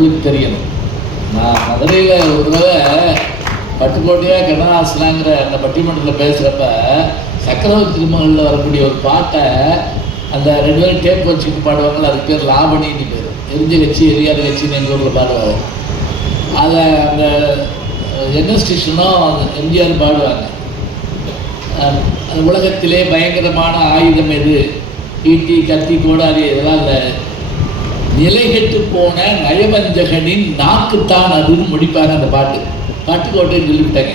உங்களுக்கு தெரியணும். நான் மதுரையில் ஒரு தடவை பட்டுக்கோட்டையாக கண்ணதாசனாங்கிற அந்த பட்டிமன்றத்தில் பேசுகிறப்ப சக்கரவர்த்தி திருமகளில் வரக்கூடிய ஒரு பாட்டை அந்த 2 பேரும் டேப் வச்சுட்டு பாடுவாங்கள்ல, அதுக்கு பேர் லாவணின்னு பேர். எரிஞ்ச கட்சி எரியாத கட்சின்னு எங்கள் ஊரில் பாடுவாங்க. அதை அந்த என்எஸ் கிருஷ்ணனும் எம்ஜிஆர் பாடுவாங்க. உலகத்திலே பயங்கரமான ஆயுதம் எது, ஈட்டி கத்தி கோடாரி இதெல்லாம் இல்லை, நிலைகெட்டு போன நயவஞ்சகனின் நாக்குத்தான் அதுன்னு முடிப்பாங்க அந்த பாட்டு. பட்டுக்கோட்டைன்னு சொல்லிவிட்டாங்க.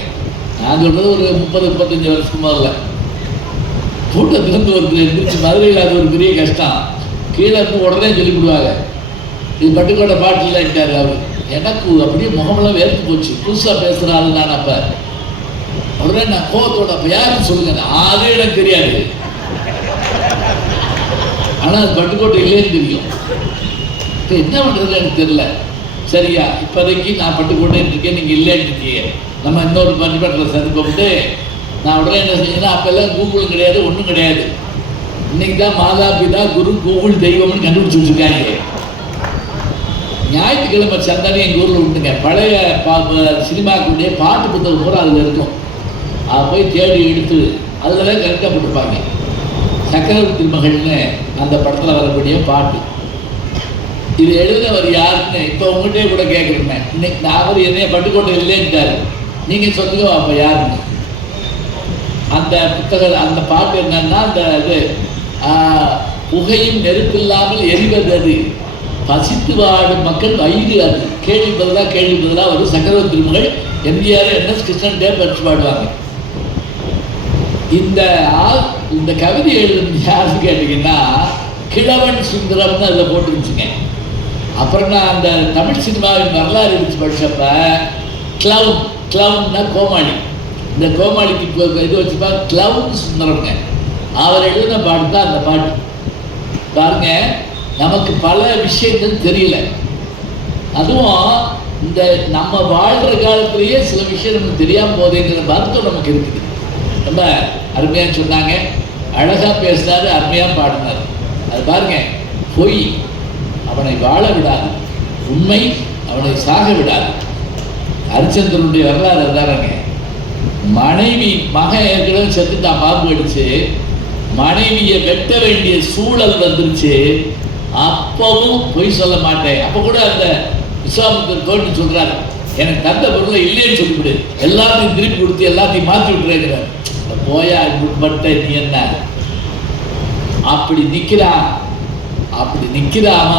நான் சொல்கிறது ஒரு 30-35 வருஷத்துக்கு முதல்ல. கூட்டத்திலேருந்து ஒரு எந்திரிச்சு மதுரையில் அது ஒரு பெரிய கஷ்டம். கீழே இருந்து உடனே சொல்லிவிடுவாங்க, இது பட்டுக்கோட்டை பாட்டு இல்லைட்டார் அவர். எனக்கு அப்படியே முகமெல்லாம் வேர்த்து போச்சு. புதுசாக பேசுகிறாள் நான். அப்போ உடனே நான் கோவத்தோட அப்போ யாருன்னு சொல்லுங்க, அதே எனக்கு தெரியாது, ஆனால் அது பட்டுக்கோட்டை இல்லைன்னு தெரியும். இப்போ என்ன பண்ணுறது எனக்கு தெரியல. சரியா, இப்போதைக்கு நான் பட்டுக்கோட்டைன்னு இருக்கேன், நீங்கள் இல்லைன்னு இருக்கீங்க. நம்ம இன்னொரு பட்டிமன்றத்தில் சந்திப்போம்ட்டு நான் உடனே என்ன செஞ்சேன்னா, அப்போல்லாம் கூகுளும் கிடையாது, ஒன்றும் கிடையாது. இன்னைக்கு தான் மாதா பிதா குரு கூகுள் தெய்வம்னு கண்டுபிடிச்சி வச்சுருக்காங்க. ஞாயிற்றுக்கிழமை சந்தானி எங்கள் ஊரில் விட்டுங்க, பழைய சினிமாக்களுடைய பாட்டு புத்தகம் பூரா அதில் இருக்கும். அதை போய் தேடி எடுத்து அதில் தான் கரெக்டாக போட்டிருப்பாங்க. சக்கரவர்த்தி திருமகள்னு அந்த படத்தில் வரக்கூடிய பாட்டு. இது எழுதினவர் யாருன்னு இப்போ உங்கள்கிட்டே கூட கேட்குறேன். இன்னைக்கு நான் அவர் என்னைய பட்டுக்கோட்டை இல்லைன்ட்டார், நீங்கள் சொல்லுங்க அப்போ யாருன்னு. அந்த புத்தகம் அந்த பாட்டு என்னன்னா, அந்த இது புகையும் நெருப்பில்லாமல் எரிவது அது, பசித்து வாடும் மக்கள் வயிறு அது. கேள்வி பதிலாக ஒரு சக்கரவர்த்தி திருமகள் எம்ஜிஆர் என்எஸ் கிருஷ்ணன் டேப் வச்சு பாடுவாங்க. இந்த கவிதை எழுதுனது யாருன்னு கேட்டிங்கன்னா, கிழவன் சுந்தரம்னு அதில் போட்டுருந்துச்சுங்க. அப்புறம் நான் அந்த தமிழ் சினிமாவின் வரலாறு எடுத்து படித்தப்ப கிளவுன்னா கோமாளி, இந்த கோமாளிக்கு இது வச்சுப்பா கிளவுன் சுந்தரம்ங்க. அவர் எழுதின பாட்டு தான் அந்த பாட்டு. பாருங்க, நமக்கு பல விஷயங்கள் தெரியல. அதுவும் இந்த நம்ம வாழ்கிற காலத்திலேயே சில விஷயம் நமக்கு தெரியாமல் போதேங்கிற வருத்தம் நமக்கு இருக்குது. ரொம்ப அருமையாக சொன்னாங்க, அழகாக பேசினாரு, அருமையாக பாடினார். அது பாருங்க, பொய் அவனை வாழ விடாது, உண்மை அவனை சாக விடாது. ஹரிச்சந்திரனுடைய வரலாறு இருந்தாருங்க. மனைவி மகன் ஏற்கனவே செத்துட்டான், பாம்பு அடிச்சு, மனைவியை வெட்ட வேண்டிய சூழல் வந்துருச்சு. அப்பவும் பொய் சொல்ல மாட்டேன். அப்போ கூட அந்த விஸ்வாமித்திரர் தோண்டி சொல்றாரு, எனக்கு தந்த பொருளை இல்லைன்னு சொல்லிவிடு, எல்லாத்தையும் திருப்பி கொடுத்து எல்லாத்தையும் மாற்றி விட்டுறேங்கிறார். போயா உட்பட்ட நீ என்ன, அப்படி நிற்கிறாம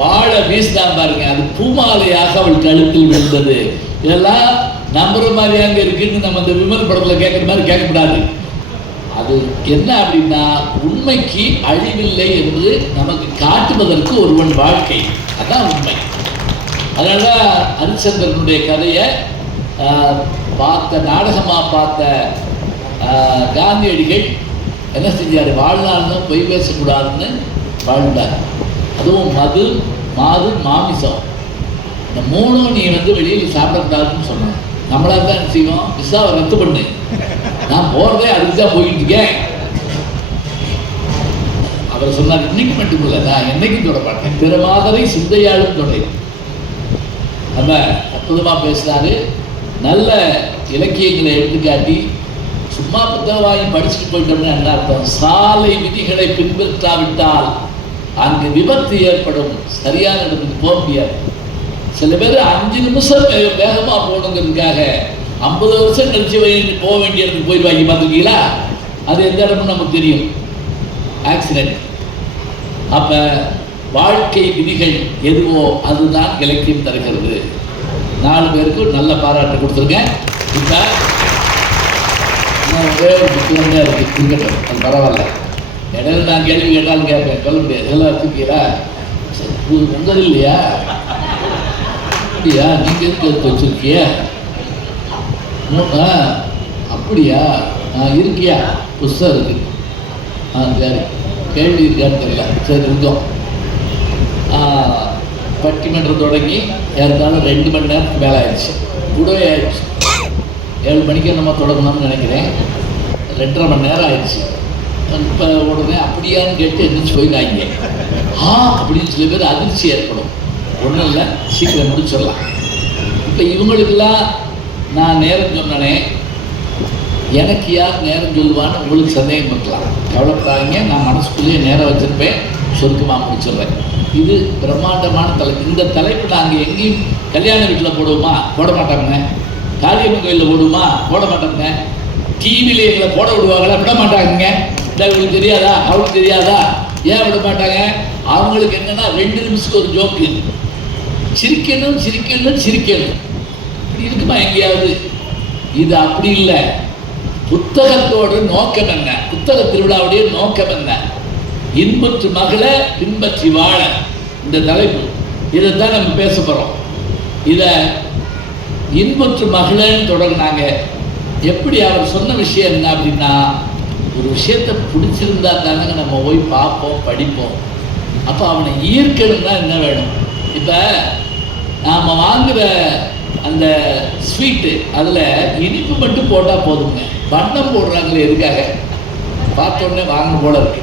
வாழ வீசினான் பாருங்க. அது பூமாலையாக அவள் கழுத்தில் விழுந்தது. இதெல்லாம் நம்புற மாதிரி அங்கே இருக்குன்னு நம்ம இந்த விமல் படத்தில் கேட்குற மாதிரி கேட்கக்கூடாது. அது என்ன அப்படின்னா, உண்மைக்கு அழிவில்லை என்று நமக்கு காட்டுவதற்கு ஒருவன் வாழ்க்கை, அதான் உண்மை. அதனால ஹரிச்சந்திரனுடைய கதையை நாடகமாக பார்த்த காந்தியடிகள் என்ன செஞ்சார், வாழ்நாள்னு பொய் பேசக்கூடாதுன்னு வாழ்ந்தார். அதுவும் மது, மாது, மாமிசம், இந்த மூணும் நீ வெளியில் சாப்பிடக்கூடாதுன்னு சொன்னாங்க. நம்மளால தான் என்ன செய்வோம், விசாவை ரத்து பண்ணு, நான் போகிறதே அதுக்கு தான் போயிட்டு இருக்கேன். அவர் சொன்னார், இன்னைக்கு மட்டும் இல்லை, நான் என்னைக்கும் தொட மாட்டேன், பிற மாதிரி சிந்தையாலும் தொடை. நம்ம அற்புதமாக பேசினாரு. நல்ல இலக்கியங்களை எடுத்துக்காட்டி சும்மா புத்தகம் வாங்கி படிச்சுட்டு போயிட்டோம்னு என்ன அர்த்தம், சாலை விதிகளை பின்பற்றாவிட்டால் அங்கு விபத்து ஏற்படும், சரியான இடத்துக்கு போக முடியாது. சில பேர் 5 நிமிஷம் வேகமாக போகணுங்கிறதுக்காக 50 வருஷம் கழிச்சு போக வேண்டிய இடத்துக்கு போயிடுவாங்க. பார்த்துருக்கீங்களா? அது எந்த இடமும் நமக்கு தெரியும், ஆக்சிடென்ட். அப்போ வாழ்க்கை விதிகள் எதுவோ அதுதான் இலக்கியம் தருகிறது. 4 பேருக்கு நல்ல பாராட்டு கொடுத்துருக்கேன். இப்போ ஒரே ஒரு புத்தகம்தான் இருக்குது, இருக்கட்டும், அது பரவாயில்ல. இடையில நான் கேள்வி கேட்டாலும் கேட்பேன், சொல்ல முடியாது. இதெல்லாம் வச்சுருக்கீங்களா? உங்கள் இல்லையா? அப்படியா? நீங்கள் எதுக்கு எடுத்து வச்சுருக்கிய? அப்படியா? இருக்கியா? புதுசாக இருக்குது. சரி, கேள்வி இருக்கான்னு தெரியல. சரி, இருக்கோம். பட்டிமன்றம் தொடங்கி ஏற்காலம் 2 மணி நேரத்துக்கு மேலே ஆயிடுச்சு, கூடவே ஆயிடுச்சு. 7 மணிக்கு நம்ம தொடங்கணும்னு நினைக்கிறேன். 2.5 மணி நேரம் ஆயிடுச்சு. இப்போ உடனே அப்படியான்னு கேட்டு எந்திரிச்சு போயிருக்காங்க. அப்படின்னு சில பேர் அதிர்ச்சி ஏற்படும். ஒன்றும் இல்லை, சீக்கிரம் முடிச்சிடலாம். இப்போ இவங்களுக்கெல்லாம் நான் நேரம் சொன்னனே, எனக்கு யார் நேரம் சொல்லுவான்னு உங்களுக்கு சந்தேகம் இருக்கலாம். கவலைப்படாதீங்க, நான் மனசுக்குள்ளேயே நேரம் வச்சுருப்பேன், சுருக்கமாக முடிச்சிடுறேன். இது பிரம்மாண்டமான தலைப்பு. இந்த தலைப்பு நாங்கள் எங்கேயும் கல்யாண வீட்டில் போடுவோமா? போட மாட்டாங்க. காளியம்மன் கோயிலில் போடுவோமா? போட மாட்டாங்க. டிவியில் எங்களை போட விடுவாங்களா? விட மாட்டாங்க. அவங்களுக்கு தெரியாதா? அவங்களுக்கு தெரியாதா? ஏன் விட மாட்டாங்க? அவங்களுக்கு என்னென்னா 2 நிமிஷத்துக்கு ஒரு ஜோக்கு, சிரிக்கணும் சிரிக்கணும் சிரிக்கணும். இப்படி இருக்குமா எங்கேயாவது? இது அப்படி இல்லை. புத்தகத்தோட நோக்கம் என்ன? புத்தக திருவிழாவுடைய நோக்கம் என்ன? இன்பற்று மகளை பின்பற்றி வாழ. இந்த தலைப்பு இதைத்தான் நம்ம பேச போகிறோம். இதை இன்பற்று மகளன்னு தொடங்கினாங்க. எப்படி அவர் சொன்ன விஷயம் என்ன அப்படின்னா, ஒரு விஷயத்தை பிடிச்சிருந்தா தானங்க நம்ம போய் பார்ப்போம், படிப்போம். அப்போ அவனை ஈர்க்கணும்னா என்ன வேணும்? இப்போ நாம் வாங்குகிற அந்த ஸ்வீட்டு அதில் இனிப்பு மட்டும் போட்டால் போதுங்க. வண்ணம் போடுறாங்களே எதுக்காக? பார்த்தோன்னே வாங்க போல இருக்கு.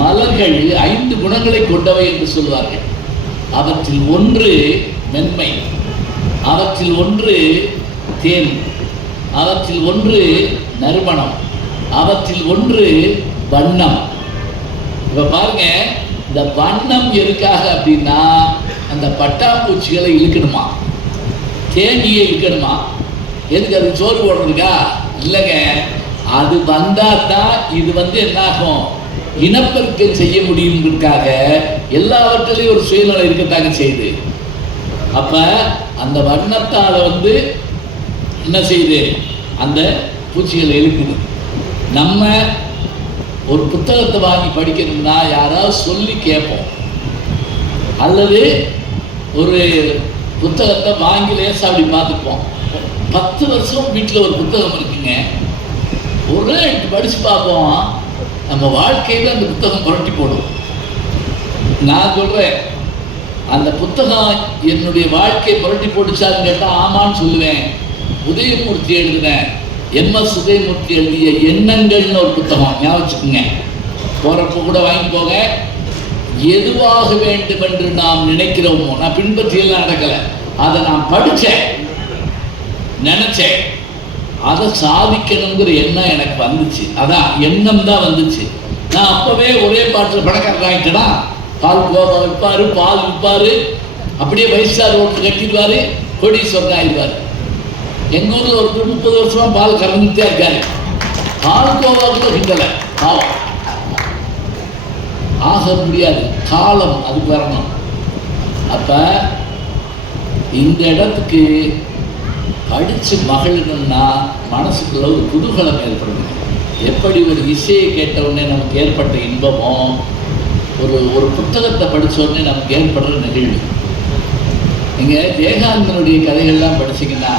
மலர்கள் 5 குணங்களை கொண்டவை என்று சொல்வார்கள். அவற்றில் ஒன்று மென்மை, அவற்றில் ஒன்று தேன், அவற்றில் ஒன்று நறுமணம், அவற்றில் ஒன்று வண்ணம். இப்போ பாருங்க, இந்த வண்ணம் எதுக்காக அப்படின்னா அந்த பட்டாம்பூச்சிகளை இழுக்கணுமா, தேனியை இழுக்கணுமா? எதுக்கு? அது சோறு போடுறதுக்கா? இல்லைங்க. அது வந்தால் தான் இது என்னாகும், இனப்பெருக்கம் செய்ய முடியுங்கிறதுக்காக எல்லாவற்றிலையும் ஒரு சுயநலம் இருக்கத்தாங்க செய்யுது. அப்போ அந்த வண்ணத்தால் என்ன செய்யுது? அந்த பூச்சிகளை இழுக்குது. நம்ம ஒரு புத்தகத்தை வாங்கி படிக்கணும்னா யாராவது சொல்லி கேட்போம், அல்லது ஒரு புத்தகத்தை வாங்கி லேசாக அப்படி பார்த்துப்போம். 10 வருஷம் வீட்டில் ஒரு புத்தகம் இருக்குங்க, ஒரு படித்து பார்ப்போம். நம்ம வாழ்க்கையில் அந்த புத்தகம் புரட்டி போடும். நான் சொல்கிறேன், அந்த புத்தகம் என்னுடைய வாழ்க்கையை புரட்டி போட்டுச்சான்னு கேட்டால் ஆமான்னு சொல்லுவேன். உதயமூர்த்தி எழுதினேன், MS உதயமூர்த்தி எழுதிய எண்ணங்கள்னு ஒரு புத்தகம், ஞாபகம் வச்சுக்கோங்க. போகிறப்போ கூட வாங்கி போக. எதுவாக வேண்டும் என்று நாம் நினைக்கிறோமோ, நான் பின்பற்றியெல்லாம் நடக்கலை, அதை நான் படித்தேன், நினச்சேன், அதை சாதிக்கணுங்கிற எண்ணம் எனக்கு வந்துச்சு. அதான் எண்ணம் தான் வந்துச்சு. நான் அப்போவே ஒரே பாட்டில் பணக்காரர் ஆகிட்டேனா, பால் கோவா விற்பார், பால் விற்பார், அப்படியே வயசார் ரோட்டில் கட்டிடுவார், கோடீஸ்வரன் ஆகிடுவார். எங்கள் ஊரில் ஒரு 30 வருஷமாக பால் கறந்துட்டே இருக்காரு. பால் கோவாவுக்குள்ள கிண்டலை, பாவம் ஆக முடியாது. காலம் அதுக்கு வரணும். அப்போ இந்த இடத்துக்கு படித்து மகிழணும்னா மனசுக்குள்ள ஒரு குதூகலம் ஏற்படுது. எப்படி ஒரு இசையை கேட்ட உடனே நமக்கு ஏற்பட்ட இன்பமோ, ஒரு புத்தகத்தை படித்த உடனே நமக்கு ஏற்படுற நிகழ்வு. நீங்கள் ஜெயகாந்தனுடைய கதைகள்லாம் படிச்சிங்கன்னா,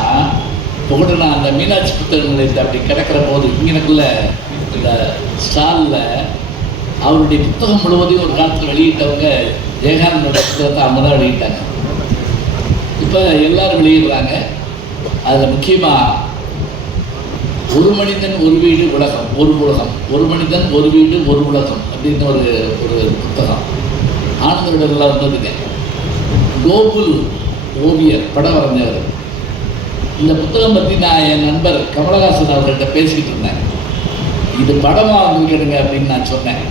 இப்போ கூட நான் அந்த மீனாட்சி புத்தக நிலையத்தை அப்படி கிடக்கிற போது இங்கனக்குள்ள இந்த ஸ்டாலில் அவருடைய புத்தகம் முழுவதையும் ஒரு காலத்தில் வெளியிட்டவங்க ஜெயகாந்தனுடைய புத்தகத்தை அவங்க தான் வெளியிட்டாங்க. இப்போ எல்லாரும் வெளியிடுறாங்க. அதில் முக்கியமாக ஒரு மனிதன் ஒரு வீடு உலகம் ஒரு உலகம், ஒரு மனிதன் ஒரு வீடு ஒரு உலகம் அப்படின்னு ஒரு புத்தகம் ஆனந்தோடலாம் வந்ததுங்க. கோகுல் ஓவியர், படம் வரைஞ்சவர். இந்த புத்தகம் பற்றி நான் என் நண்பர் கமலஹாசன் அவர்கிட்ட பேசிக்கிட்டு இருந்தேன். இது படமாக வந்துருக்கணுங்க அப்படின்னு நான் சொன்னேன்.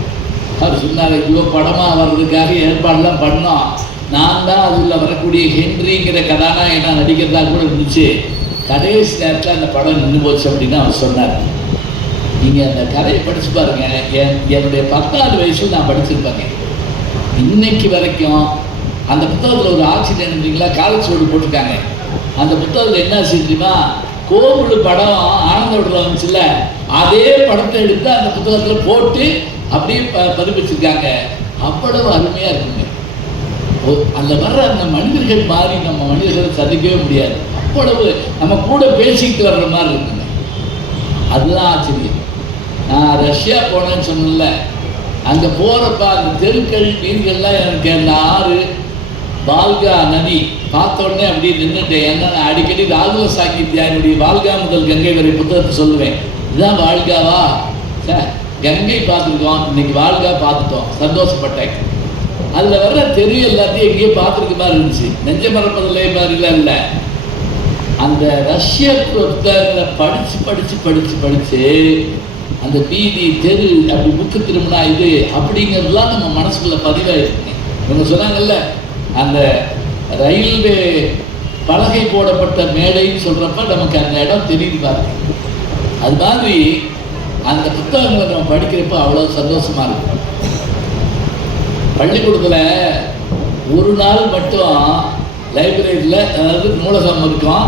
அவர் சொன்னார், இவ்வளோ படமாக வர்றதுக்காக ஏற்பாடெல்லாம் பண்ணோம், நான் தான் அதில் வரக்கூடிய ஹென்ரிங்கிற கதாநாயகனாக நடிக்கிறதா கூட இருந்துச்சு, கடைசி நேரத்தில் அந்த படம் நின்று போச்சு அப்படின்னு அவர் சொன்னார். நீங்கள் அந்த கதையை படித்து பாருங்கள். என்னுடைய 14 வயசில் நான் படிச்சிருப்பேங்க. இன்னைக்கு வரைக்கும் அந்த புத்தகத்தில் ஒரு ஆக்சிடென்ட் இருந்தீங்களா, காலச்சோடு போட்டிருக்காங்க. அந்த புத்தகத்தில் என்ன தெரியுமா, கோவில் படம் ஆனந்தோட வந்துச்சுல்ல, அதே படத்தை எடுத்து அந்த புத்தகத்தில் போட்டு அப்படியே பதிப்பிச்சிருக்காங்க. அவ்வளவு அருமையாக இருக்குங்க. அதில் வர்ற அந்த மனிதர்கள் மாதிரி நம்ம மனிதர்களை சந்திக்கவே முடியாது. அவ்வளவு நம்ம கூட பேசிக்கிட்டு வர்ற மாதிரி இருக்குங்க. அதுதான் ஆச்சரியம். நான் ரஷ்யா போனேன்னு சொன்னல, அங்கே போகிறப்ப அந்த தெருக்கள் வீடுகள்லாம் எனக்கு அந்த ஆறு பால்கா நதி பார்த்த உடனே அப்படியே நின்றுட்டேன். ஏன்னா நான் அடிக்கடி ராகுல சாங்கித்யாருடைய வால்கா முதல் கங்கை வரை புத்தகத்தை சொல்லுவேன். இதுதான் வாழ்காவா சார், கங்கை பார்த்துருக்கோம், இன்னைக்கு வாழ்கா பார்த்துட்டோம், சந்தோஷப்பட்டேன். அதில் வர்ற தெரு எல்லாத்தையும் எங்கேயோ பார்த்துருக்க மாதிரி இருந்துச்சு. நெஞ்ச மறப்பதில்லை மாதிரிலாம் இல்லை. அந்த ரஷ்ய புத்தகங்களை படித்து படித்து படித்து படித்து அந்த வீதி தெரு அப்படி புக்கு திரும்பினா இது அப்படிங்கிறதுலாம் நம்ம மனசுக்குள்ள பதிவாயிருக்குங்க. இவங்க சொன்னாங்கல்ல, அந்த ரயில்வே பலகை போடப்பட்ட மேடைன்னு சொல்கிறப்ப நமக்கு அந்த இடம் தெரியுது பாருங்க. அது மாதிரி அந்த புத்தகங்களை நம்ம படிக்கிறப்ப அவ்வளோ சந்தோஷமாக இருக்கும். பள்ளிக்கூடத்தில் ஒரு நாள் மட்டும் லைப்ரரியில், அதாவது நூலகம் இருக்கும்.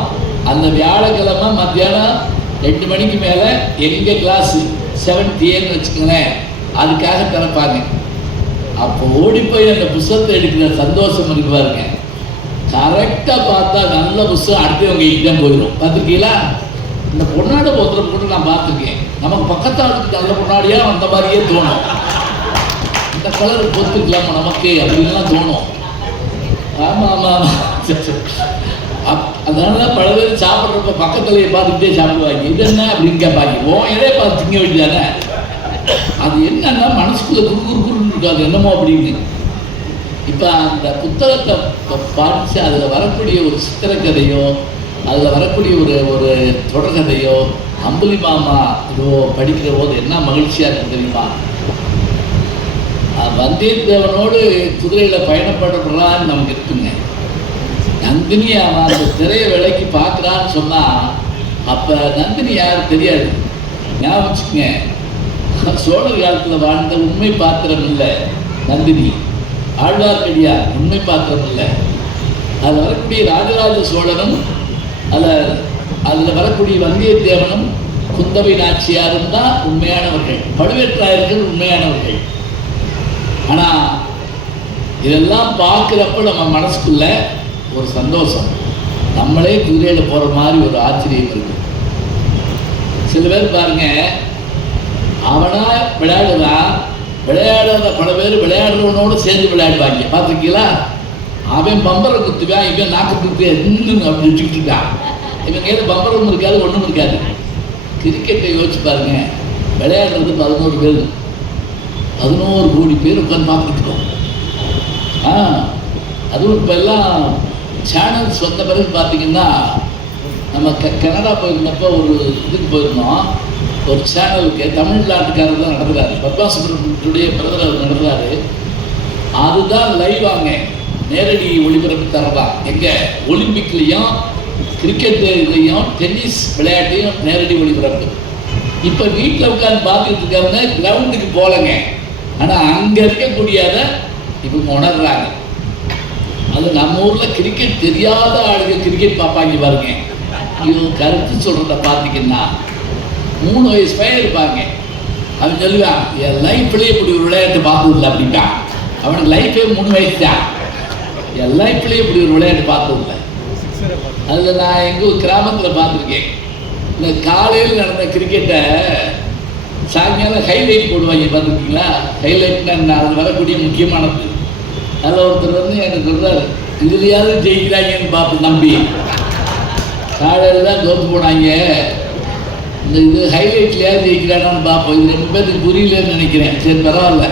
அந்த வியாழக்கிழமை மத்தியானம் 2 மணிக்கு மேலே எங்கள் கிளாஸு 7th Aன்னு வச்சுக்கோங்களேன், அதுக்காக திறப்பாங்க. அப்போ ஓடி போய் அந்த புத்தகத்தை எடுக்கிற சந்தோஷம் இருக்கு பாருங்க. கரெக்டாக பார்த்தா நல்ல புத்தகம் அடுத்தவங்க தான் போயிடும். பார்த்துருக்கீங்களா? இந்த பொன்னாடை போத்துற பொண்ணு நான் பார்த்துருக்கேன். நமக்கு பக்கத்தாளுக்கு நல்ல பொன்னாடியாக அந்த மாதிரியே தோணும். இந்த கலர் பொத்துக்கலாமா நமக்கு அப்படின்லாம் தோணும். ஆமாம் ஆமாம் ஆமாம். அதனால பல பேர் சாப்பிட்றப்ப பக்கத்துலையே பார்த்துக்கிட்டே சாப்பிடுவாங்க. இது என்ன அப்படின்னு கேட்பாங்க. எதே பார்த்து திங்க வேண்டியதானே. அது என்னன்னா மனசுக்குள்ள குறுகுறுன்னு இருக்காது என்னமோ அப்படின்னு. இப்போ அந்த புத்தகத்தை படித்து அதில் வரக்கூடிய ஒரு சித்திரக்கதையோ, அதில் வரக்கூடிய ஒரு தொடர்கதையோ, அம்புலி மாமா இதோ படிக்கிற போது என்ன மகிழ்ச்சியாக இருக்கும் தெரியுமா? வந்தியத்தேவனோடு குதிரையில் பயணப்படுறான்னு நமக்கு இருக்குங்க. நந்தினி அவன் அந்த திரையை விலைக்கு பார்க்குறான்னு சொன்னால் அப்போ நந்தினி யாரும் தெரியாது. ஞாபகம் வச்சுக்கோங்க, சோழர் காலத்தில் வாழ்ந்த உண்மை பாத்திரம் இல்லை நந்தினி. ஆழ்வார்க்கடியார் உண்மை பாத்திரம் இல்லை. அதில் வரக்கூடிய ராஜராஜ சோழனும் அதில் வரக்கூடிய வந்தியத்தேவனும் குந்தவை நாச்சியாரும் தான் உண்மையானவர்கள். பழுவேற்றாயர்கள் உண்மையானவர்கள். ஆனால் இதெல்லாம் பார்க்குறப்ப நம்ம மனசுக்குள்ள ஒரு சந்தோஷம், நம்மளே குதிரையில் போகிற மாதிரி ஒரு ஆச்சரியம் இருக்கு. சில பேர் பாருங்க, அவனா விளையாடுறான், விளையாடுற பல பேர் விளையாடுறவனோடு சேர்ந்து விளையாடுவாங்க. பார்த்துருக்கீங்களா? அவன் பம்பரை குத்துவான், இவன் நாக்கு குத்து இன்னும் அப்படி வச்சுக்கிட்டு இருக்கான். இவன் கையில் பம்பரம் இருக்காது, ஒன்றும் இருக்காது. கிரிக்கெட்டை யோசிச்சு பாருங்க, விளையாடுறது 11 பேர், 11 கோடி பேர் உட்காந்து பார்த்துட்டு இருக்கோம். அதுவும் இப்போ எல்லாம் சேனல்ஸ் வந்த பிறகு பார்த்தீங்கன்னா, நம்ம கனடா போயிருந்தப்போ ஒரு இதுக்கு போயிருந்தோம். ஒரு சேனலுக்கு தமிழ்நாட்டுக்காரர் தான் நடத்துகிறாரு, பத்மா சுப்ரமணியனுடைய பிரதர் அவர் நடத்துகிறாரு. அதுதான் லைவ் வாங்க, நேரடி ஒளிபரப்பு தரலாம். எங்கே ஒலிம்பிக்லேயும் கிரிக்கெட்லேயும் டென்னிஸ் விளையாட்டையும் நேரடி ஒளிபரப்பு. இப்போ வீட்டில் உட்காந்து பார்த்துட்டு இருக்காங்க, கிரவுண்டுக்கு போகலைங்க. ஆனால் அங்கே இருக்கக்கூடியதை இப்போ உணர்றாங்க. அது நம்ம ஊரில் கிரிக்கெட் தெரியாத ஆளுங்க கிரிக்கெட் பார்ப்பாங்க பாருங்க. இது கருத்து சொல்கிறத பார்த்தீங்கன்னா 3 வயசு பையன் இருப்பாங்க. அவன் சொல்லுவான், என் லைஃப்லேயே இப்படி ஒரு விளையாட்டு பார்த்ததில்லை அப்படின்ட்டான். அவனுக்கு லைஃபே 3 வயசு தான். என் லைஃப்லேயே இப்படி ஒரு விளையாட்டு பார்த்ததில்லை. அதில் நான் எங்கள் கிராமத்தில் பார்த்துருக்கேன். இந்த காலையில் நடந்த கிரிக்கெட்டை சாயங்காலம் ஹைலைட் போடுவாங்க. பார்த்துருக்கீங்களா? ஹைலைட்னா அதில் வரக்கூடிய முக்கியமானது. அதில் ஒருத்தர் வந்து எனக்கு சொல்கிறார், இதுலையாவது ஜெயிக்கிறாங்கன்னு பார்த்து நம்பி காலையில் தான் தோற்று போனாங்க, இது ஹைலைட்லையாவது ஜெயிக்கிறாங்கன்னு பார்ப்போம். இது 2 பேருக்கு புரியலன்னு நினைக்கிறேன். சரி பரவாயில்ல,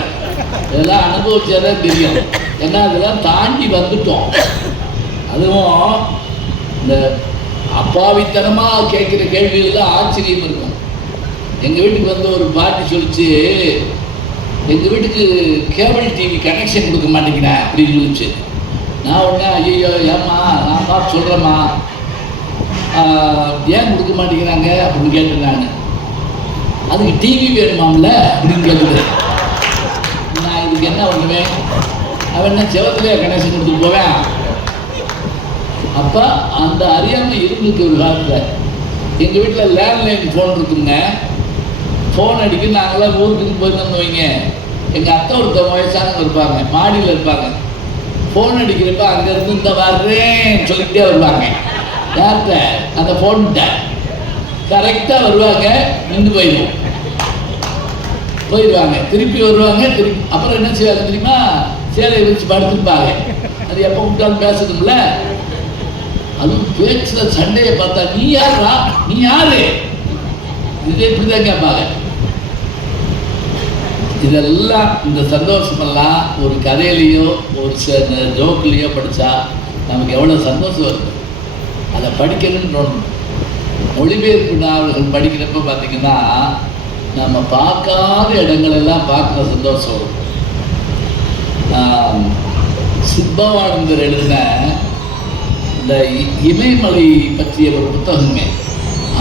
இதெல்லாம் அனுபவிச்சாதான் தெரியும். ஏன்னா அதெல்லாம் தாண்டி வந்துட்டோம். அதுவும் இந்த அப்பாவித்தனமாக கேட்குற கேள்விகள்லாம் ஆச்சரியம் இருக்கும். எங்கள் வீட்டுக்கு வந்து ஒரு பாட்டி சொல்லிச்சு, எங்கள் வீட்டுக்கு கேபிள் டிவி கனெக்ஷன் கொடுக்க மாட்டேங்கிறேன் அப்படின்னு சொல்லிச்சு. நான் உடனே ஐயோ ஏம்மா நான் பார்த்து சொல்கிறேம்மா, ஏன் கொடுக்க மாட்டேங்கிறாங்க அப்படின்னு கேட்டேன். நான் அதுக்கு டிவி வேணுமாம்ல அப்படின்னு கேட்குறேன். நான் இதுக்கு என்ன பண்ணுவேன்? அவன் என்ன செவத்துலேயே கனெக்ஷன் கொடுத்துட்டு போவேன். அப்போ அந்த அறியாமல் இருந்துக்கு ஒரு காலத்தில் எங்கள் வீட்டில் லேண்ட்லைன் ஃபோன் இருக்குங்க. ஃபோன் அடிக்க நாங்களாம் ஊருக்கு போயிருந்தோம்னு வைங்க, எங்கள் அத்தை ஒருத்தவங்க வயசானவங்க இருப்பாங்க, மாடியில் இருப்பாங்க. ஃபோன் அடிக்கிறப்ப அங்கேருந்து இந்த வர்றேன்னு சொல்லிக்கிட்டே வருவாங்க. யார்கிட்ட? அந்த ஃபோன்கிட்ட. கரெக்டாக வருவாங்க, நின்று போயிடுவாங்க, திருப்பி வருவாங்க. திருப்பி அப்புறம் என்ன செய்வாங்க தெரியுமா? சேலையை வச்சு படுத்துருப்பாங்க. அது எப்போ விட்டாலும் பேசணும்ல. அதுவும் பேச்சில் சண்டையை பார்த்தா, நீ யாரா, நீ யாரு, இதே இப்படிதான் கேட்பாங்க. இதெல்லாம் இந்த சந்தோஷமெல்லாம் ஒரு கதையிலையோ ஒரு ஜோக்குலேயோ படித்தா நமக்கு எவ்வளோ சந்தோஷம் வருது. அதை படிக்கணும்னு தோணும். மொழிபெயர்ப்பு நாவல்கள் படிக்கிறப்ப பார்த்திங்கன்னா நம்ம பார்க்காத இடங்களெல்லாம் பார்க்குற சந்தோஷம் வரும். சித்பவானந்தர் எழுதின இந்த இமயமலை பற்றிய ஒரு புத்தகமே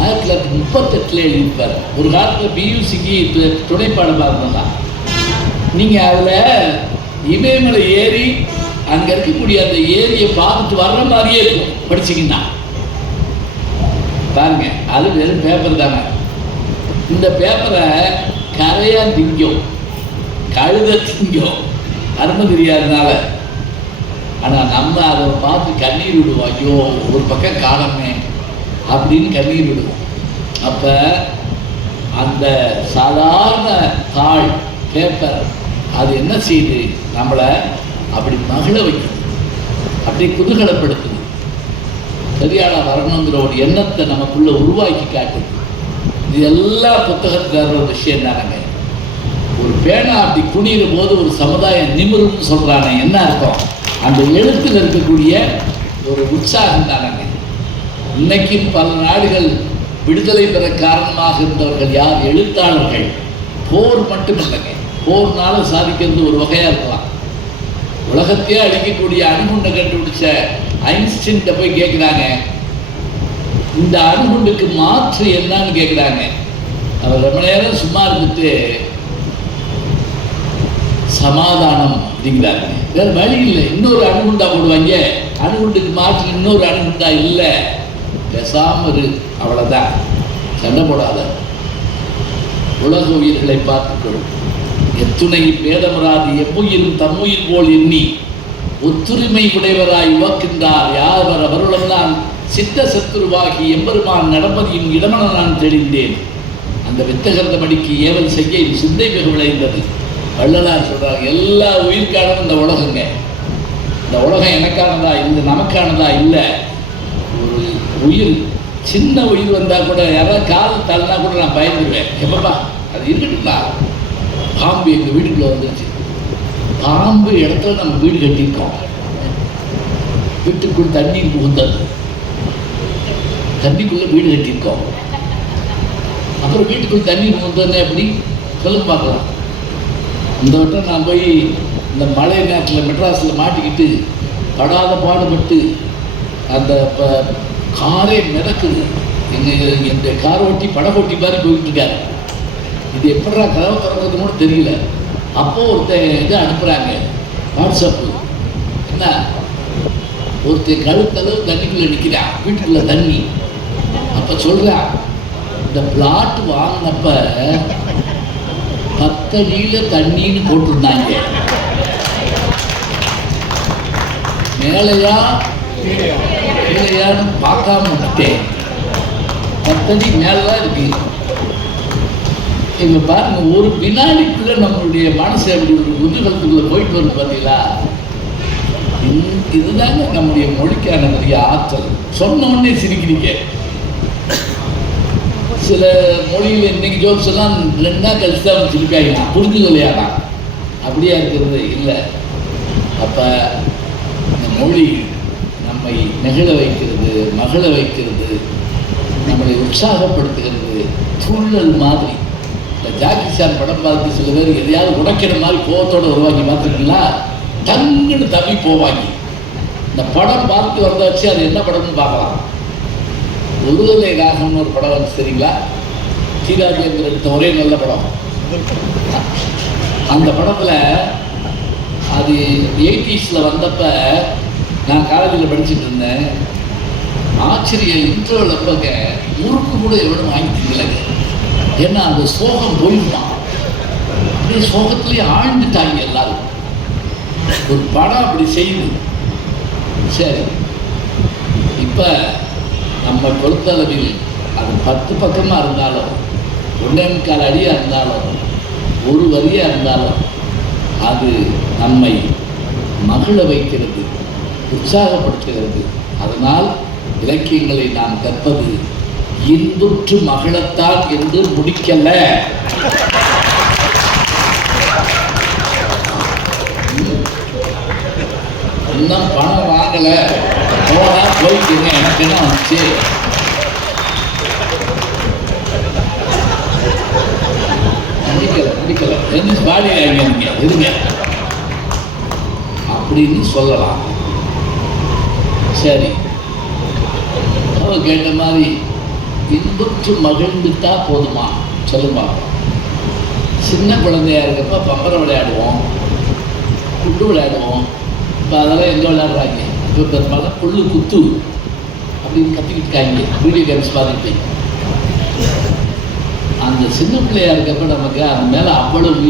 1938 எழுதியிருப்பார். ஒரு காலத்தில் பியூசிக்கு துணைப்பாடமாக இருந்ததான். நீங்கள் அதில் இமயமலை ஏறி அங்கே இருக்கக்கூடிய அந்த ஏரியை பார்த்துட்டு வர்ற மாதிரியே இருக்கும் படிச்சிங்கன்னா. பாருங்க, அது வெறும் பேப்பர் தானே. இந்த பேப்பரை கரையாக திங்கும், கழுத திங்கும், அருமை தெரியாதனால. ஆனால் நம்ம அதை பார்த்து கண்ணீர் விடுவோம். ஐயோ, ஒரு பக்கம் காலமே அப்படின்னு கண்ணீர் விடுவோம். அப்போ அந்த சாதாரண தாள் பேப்பர் அது என்ன செய்யுது? நம்மளை அப்படி மகிழ வைக்குது, அப்படி குதூகலப்படுத்துது, சரியான வரணுங்கிற ஒரு எண்ணத்தை நமக்குள்ளே உருவாக்கி காட்டுது. இது எல்லா புத்தகத்தில் ஒரு விஷயம் தானங்க. ஒரு பேனா அப்படி குனிகிற போது ஒரு சமுதாயம் நிமிரும்னு சொல்கிறாங்க. என்ன அர்த்தம்? அந்த எழுத்தில் இருக்கக்கூடிய ஒரு உற்சாகம் தானங்க. இன்னைக்கு பல நாடுகள் விடுதலை பெற காரணமாக இருந்தவர்கள் யார்? எழுத்தாளர்கள். போர் மட்டும் இல்லைங்க, போர்னால சாதிக்கிறது ஒரு வகையாக இருக்கலாம். உலகத்தையே அழிக்கக்கூடிய அணுகுண்டை கண்டுபிடிச்ச ஐன்ஸ்டீன் போய் கேட்குறாங்க, இந்த அணுகுண்டுக்கு மாற்று என்னன்னு கேட்குறாங்க. அவர் ரொம்ப நேரம் சும்மா இருந்துட்டு சமாதானம் அப்படிங்கிறாங்க. வேறு வழி இல்லை, இன்னொரு அணுகுண்டா போடுவாங்க. அணுகுண்டுக்கு மாற்று இன்னொரு அணுகுண்டா இல்லை, பேசாமல் இரு, அவ்வளோதான், சண்டை போடாத. உலக உயிர்களை பார்த்துக்கொள்ளும். எத்துணை பேதமராது எவ்வுயிரும் தம்முயிர் போல் எண்ணி ஒத்துரிமை உடையவராய் உவக்கின்றார் யாவர் அவருடன் சித்த சத்துருவாகி எம்பெருமான் நடப்பதியின் இடமென நான் தெளிந்தேன். அந்த வித்தகர்ந்தபடிக்கு ஏவல் செய்ய இது சிந்தை மிக விளைந்தது. வள்ளலார் சொல்றாங்க, எல்லா உயிர்கானதும் இந்த உலகங்க. இந்த உலகம் எனக்கானதா இல்லை, நமக்கானதா இல்லை. ஒரு உயிர், சின்ன உயிர் வந்தால் கூட யாராவது கால் தள்ளினா கூட நான் பயந்துடுவேன். எப்பப்பா அது இருக்கட்டும்னா. பாம்பு எங்கள் வீட்டுக்குள்ளே வந்துருச்சு. பாம்பு இடத்துல நம்ம வீடு கட்டியிருக்கோம். வீட்டுக்குள் தண்ணீர் புகுந்தது, தண்ணிக்குள்ளே வீடு கட்டியிருக்கோம். அப்புறம் வீட்டுக்குள் தண்ணீர் புகுந்ததுன்னு எப்படி சொல்ல பார்க்கலாம். இந்த வட்டம் நான் போய் இந்த மழை நேரத்தில் மெட்ராஸில் மாட்டிக்கிட்டு படாத பாடுபட்டு அந்த காரே மிதக்குது. எங்கள் காரை ஓட்டி படகோட்டி மாதிரி போயிட்டு இருக்காரு. இது எப்படா கதவை திறக்கிறது கூட தெரியல. அப்போது ஒருத்தர் இது அனுப்புகிறாங்க வாட்ஸ்அப்பு. என்ன, ஒருத்தர் கழுத்தளவு தண்ணிக்குள்ளே நிற்கிறான், வீட்டுக்குள்ளே தண்ணி. அப்போ சொல்கிறான், இந்த பிளாட் வாங்கினப்ப 10 அடியில் தண்ணின்னு போட்டிருந்தாங்க. மேலையா கீழையான்னு பார்க்காம விட்டுட்டேன். 10 அடி மேலே தான் இருக்கு. இங்கே பாருங்க, ஒரு வினாடிக்குள்ளே நம்மளுடைய மனசு அப்படி ஒரு குதூகலத்துக்குள்ளே போயிட்டு வரும் பார்த்தீங்களா? இதுதாங்க நம்முடைய மொழிக்கான நிறைய ஆற்றல். சொன்ன உடனே சிரிக்கிறீங்க. சில மொழியில் இன்னைக்கு ஜோக்ஸ் எல்லாம் 2 நாள் கழிச்சு தான் சிரிப்பாங்க, புரிஞ்சுக்கலையாடா. அப்படியா இருக்கிறது இல்லை. அப்போ இந்த மொழி நம்மை நெகிழ வைக்கிறது, மகிழ வைக்கிறது, நம்மளை உற்சாகப்படுத்துகிறது. துள்ளல் மாதிரி. இந்த ஜாக்கி சான் படம் பார்த்து சில பேர் எதையாவது உடைக்கிற மாதிரி கோவத்தோடு உருவாக்கி பார்த்துருக்கீங்களா? டங்குன்னு தப்பி போவாங்க. இந்த படம் பார்த்து வந்த வச்சு அது என்ன படம்னு பார்க்கலாம். ஒருதலை ராகம்னு ஒரு படம் வந்து சரிங்களா? சீராஜேந்திரன் எடுத்த ஒரே நல்ல படம். அந்த படத்தில் அது 80s வந்தப்போ நான் காலேஜில் படிச்சுட்டு இருந்தேன். ஆச்சரியம், இன்டர்வல் அப்பங்க முறுக்கு கூட எவ்வளோ வாங்கிட்டீங்களேங்க. ஏன்னா அந்த சோகம் போயிடுவான். அப்படியே சோகத்துலேயே ஆழ்ந்துட்டாங்க எல்லாரும். ஒரு படம் அப்படி செய்யுது. சரி, இப்போ நம்ம பொறுத்தளவில் அது 10 பக்கமாக இருந்தாலும் 1.25 அடியாக இருந்தாலும் 1 வரியாக இருந்தாலும் அது நம்மை மகிழ வைக்கிறது, உற்சாகப்படுத்துகிறது. அதனால் இலக்கியங்களை நாம் கற்பது இன்புற்று மகிழத்தான் என்று முடிக்கல. இன்னும் பணம் வாங்கலை, போனா போய்க்குங்க, எனக்கு என்ன வந்துச்சு. முடிக்கல என்ன பாடி ஆகிங்க இருங்க அப்படின்னு சொல்லலாம். சரி, அவ கேட்ட மாதிரி இன்புற்று மகிழ்ந்துட்டா போதுமா சொல்லுமா? சின்ன குழந்தையா இருக்கப்ப பம்பரம் விளையாடுவோம், குண்டு விளையாடுவோம். இப்போ அதெல்லாம் எங்கே விளையாடுறாங்க? இப்போ பெரும்பாலும் புல்லு குத்து அப்படின்னு கத்திக்கிட்டு இருக்காங்க வீடியோ கேம்ஸ் பார்த்துட்டு. அந்த சின்ன பிள்ளையா இருக்கப்ப நமக்கு அது மேலே அவ்வளவு